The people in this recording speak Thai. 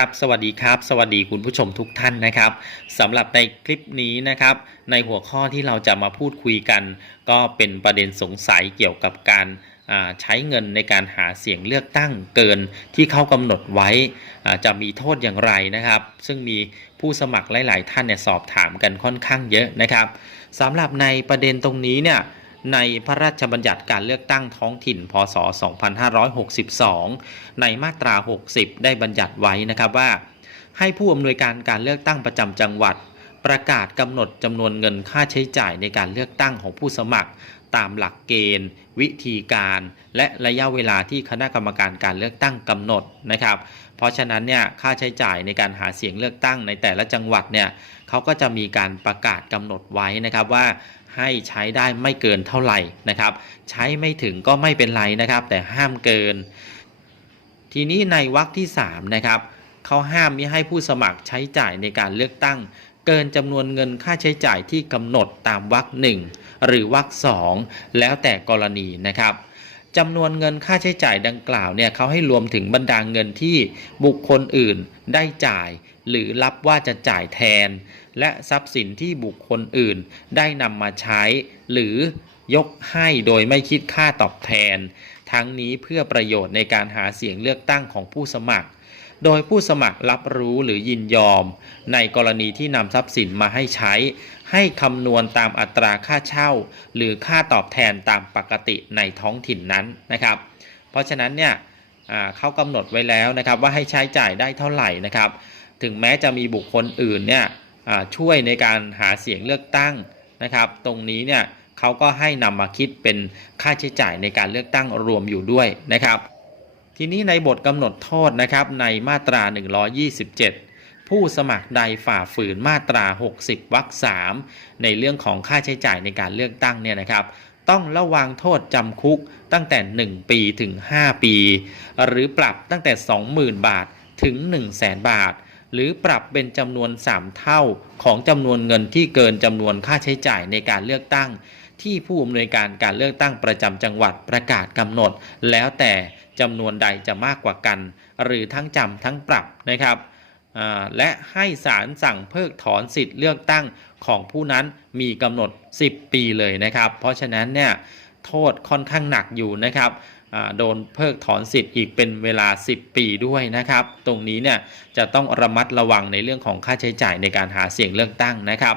ครับสวัสดีครับ สวัสดีคุณผู้ชมทุกท่านนะครับสำหรับในคลิปนี้นะครับ ในหัวข้อที่เราจะมาพูดคุยกัน ก็เป็นประเด็นสงสัยเกี่ยวกับการใช้เงินในการหาเสียงเลือกตั้งเกินที่เขากำหนดไว้จะมีโทษอย่างไรนะครับ ซึ่งมีผู้สมัครหลาย ๆ ท่านเนี่ยสอบถามกันค่อนข้างเยอะนะครับสำหรับในประเด็นตรงนี้เนี่ย ในพระราชบัญญัติการเลือกตั้งท้องถิ่น พศ 2562 ในมาตรา 60 ได้บัญญัติไว้นะครับว่า ให้ผู้อำนวยการการเลือกตั้งประจำจังหวัด ประกาศกำหนดจำนวนเงินค่าใช้จ่ายในการเลือกตั้งของผู้สมัคร ตามหลักเกณฑ์ วิธีการ และระยะเวลาที่คณะกรรมการการเลือกตั้งกำหนดนะครับ เพราะฉะนั้นเนี่ยค่าใช้จ่ายในการหาเสียงเลือกตั้งในแต่ละจังหวัดเนี่ยเขาก็จะมีการประกาศกำหนดไว้นะครับว่าให้ใช้ได้ไม่เกินเท่าไหร่นะครับ ใช้ไม่ถึงก็ไม่เป็นไรนะครับ แต่ห้ามเกิน ทีนี้ในวรรคที่3นะครับเขาห้ามไม่ให้ผู้สมัครใช้จ่ายในการเลือกตั้ง เกินจำนวนเงินค่าใช้จ่ายที่กำหนดตามวรรคหนึ่ง หรือวรรคสองแล้วแต่กรณีนะครับจำนวนเงินค่าใช้จ่ายดังกล่าวเนี่ยเขาให้รวมถึงบรรดาเงินที่บุคคลอื่นได้จ่าย หรือรับว่าจะจ่ายแทน และทรัพย์สินที่บุคคลอื่นได้นำมาใช้ หรือ ยกให้โดยไม่คิดค่าตอบแทน ทั้งนี้เพื่อประโยชน์ในการหาเสียงเลือกตั้งของผู้สมัคร โดยผู้สมัครรับรู้หรือยินยอม ในกรณีที่นำทรัพย์สินมาให้ใช้ ให้คำนวณตามอัตราค่าเช่า หรือค่าตอบแทนตามปกติในท้องถิ่นนั้นนะครับ เพราะฉะนั้นเนี่ยเขากำหนดไว้แล้วนะครับว่าให้ใช้จ่ายได้เท่าไหร่นะครับ ถึงแม้จะมีบุคคลอื่นเนี่ยช่วยในการหาเสียงเลือกตั้งนะครับ ตรงนี้เนี่ย เขาก็ให้นำมาคิดเป็นค่าใช้จ่ายในการเลือกตั้งรวมอยู่ด้วยนะครับ ทีนี้ในบทกำหนดโทษนะครับในมาตรา 127ผู้สมัครใดฝ่าฝืนมาตรา 60 วรรค3ในเรื่องของค่าใช้จ่ายในการเลือกตั้งเนี่ยนะครับ ต้องระวังโทษจำคุกตั้งแต่ 1 ปีถึง 5 ปี หรือปรับตั้งแต่ 20,000 บาทถึง 100,000 บาท หรือปรับเป็นจำนวน 3 เท่าของจำนวนเงินที่เกินจำนวนค่าใช้จ่ายในการเลือกตั้ง ที่ผู้อำนวยการการเลือกตั้งประจำจังหวัดประกาศกำหนด แล้วแต่จำนวนใดจะมากกว่ากัน หรือทั้งจำทั้งปรับนะครับและให้ศาลสั่งเพิกถอนสิทธิ์เลือกตั้งของผู้นั้นมีกำหนด 10 ปีเลยนะครับ เพราะฉะนั้นเนี่ยโทษค่อนข้างหนักอยู่นะครับโดนเพิกถอนสิทธิ์อีกเป็นเวลา 10 ปีด้วยนะครับ ตรงนี้เนี่ยจะต้องระมัดระวังในเรื่องของค่าใช้จ่ายในการหาเสียงเลือกตั้งนะครับ